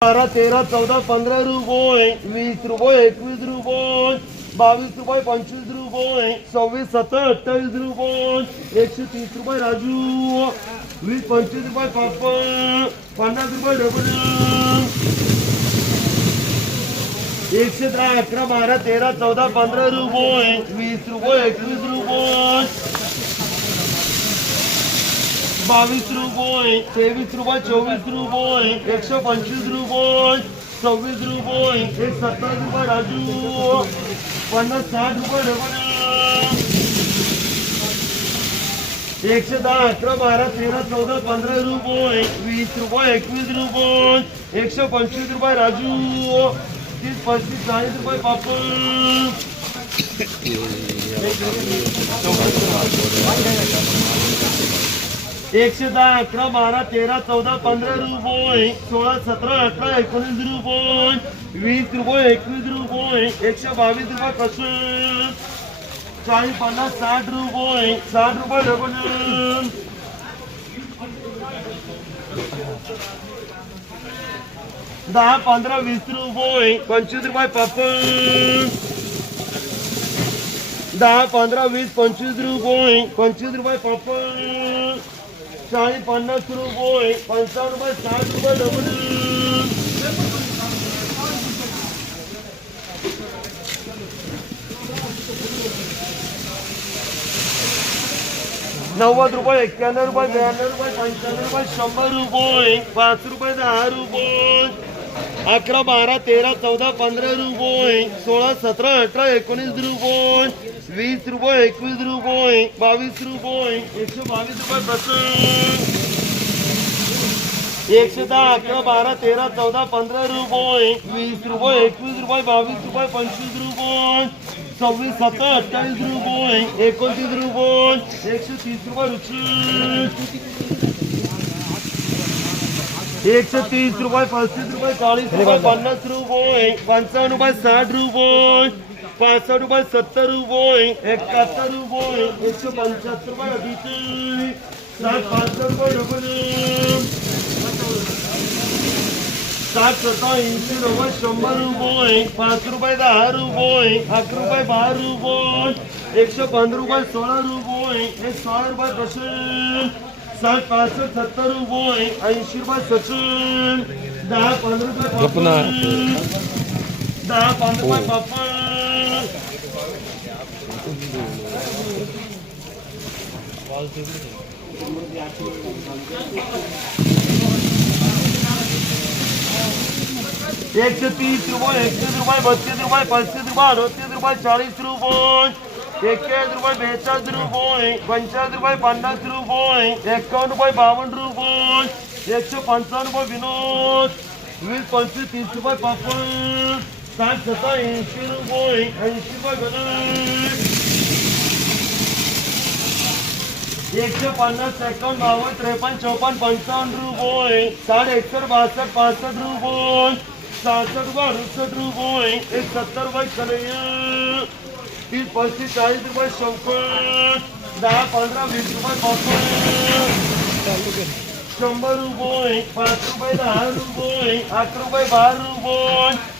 बारा तेरा चौदा पंधरा रुपये वीस रुपये एकवीस रुपये बावीस रुपये पंचवीस रुपये सव्वीस सत्तर अठ्ठावीस रुपये एकशे तीस रुपये राजू वीस पंचवीस रुपये पापड पन्नास रुपये डबल एकशे दहा अकरा बारा तेरा चौदा पंधरा रुपये वीस रुपये एकवीस रुपये बावीस रुपये तेवीस रुपये चोवीस रुपये एकशे पंचवीस रुपये सव्वीस रुपये एक सत्तावीस रुपये राजू पन्नास साठ रुपये एकशे दहा अकरा बारा तेरा चौदा पंधरा रुपये वीस रुपये एकवीस रुपये एकशे पंचवीस रुपये राजू तीस पस्तीस चाळीस रुपये पापड एकशे दहा अकरा बारा तेरा चौदा पंधरा रुपये सोळा सतरा अठरा एकोणीस रुपये वीस रुपये एकवीस रुपये एकशे बावीस रुपये कसं? चाळीस पन्नास साठ रुपये साठ रुपये डबल दहा पंधरा वीस रुपये पंचवीस रुपये पापड दहा पंधरा वीस पंचवीस रुपये पंचवीस रुपये पापड चाळीस पन्नास रुपये पंचावन्न रुपये साठ रुपये डबल नव्वद रुपये एक्क्याण्णव रुपये ब्याण्णव रुपये पंच्याण्णव रुपये शंभर रुपये पाच रुपये दहा रुपये अकरा बारा तेरा चौदा पंधरा रुपये सोळा सतरा अठरा एकोणीस रुपये वीस रुपये एकवीस रुपये बावीस रुपये एकशे बावीस रुपये प्रति एकशे दहा अकरा बारा तेरा चौदा पंधरा रुपये वीस रुपये एकवीस रुपये बावीस रुपये पंचवीस रुपये सव्वीस सत्तर अठ्ठावीस रुपये एकोणतीस रुपये एकशे तीस रुपये रुची एकशे तीस रुपये पस्तीस रुपये चाळीस रुपये पन्नास रुपये पंचावन्न रुपये साठ रुपये पासष्ट रुपये सत्तर रुपये एकाहत्तर रुपये एकशे पंच्याहत्तर रुपये अडीचशे साठ पासष्ट रुपये डबल साठ सत्तर ऐंशी रुपये शंभर रुपये पाच रुपये दहा रुपये अकरा रुपये बारा रुपये एकशे पंधरा रुपये सोळा रुपये एक सोळा रुपये दशे साठ पासष्ट सत्तर रुपये ऐंशी रुपये सचिन दहा पंधरा रुपये. दहा पंधरा रुपये पापड एकशे तीस रुपये एकतीस रुपये बत्तीस रुपये पस्तीस रुपये अडतीस रुपये चाळीस रुपये एक्केचाळीस रुपये बेचाळीस रुपये पंचाळीस रुपये पन्नास रुपये एकावन्न रुपये बावन्न रुपये एकशे पंचावन्न रुपये विनोद वीस पंचवीस तीस रुपये पापड साठ सत्तर ऐंशी रुपये ऐंशी रुपये गणेश एकशे पन्नास एकावन्न बावन्न त्रेपन्न चौपन्न पंचावन्न रुपये साठ एकसष्ट बासष्ट पासष्ट रुपये सहासष्ट अडुसष्ट रुपये एक सत्तर रुपये कलय तीस पस्तीस रुपये चौपन्न दहा पंधरा वीस रुपये पापड शंभर रुपये पाच रुपये दहा रुपये आठ रुपये बारा रुपये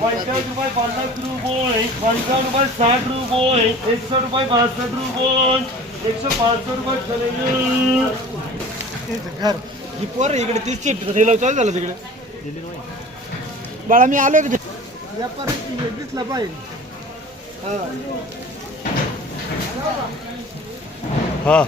पंचाळीस रुपये पन्नास रुपये पंचावन्न रुपये साठ रुपये एकसष्ट रुपये बासष्ट रुपये एकशे पासष्ट रुपये चले घर. ही पोर इकडे तीस रेल्वे चालू झालं तिकडे. बाळा मी आलो की व्यापार दिसला पाहिजे. हा.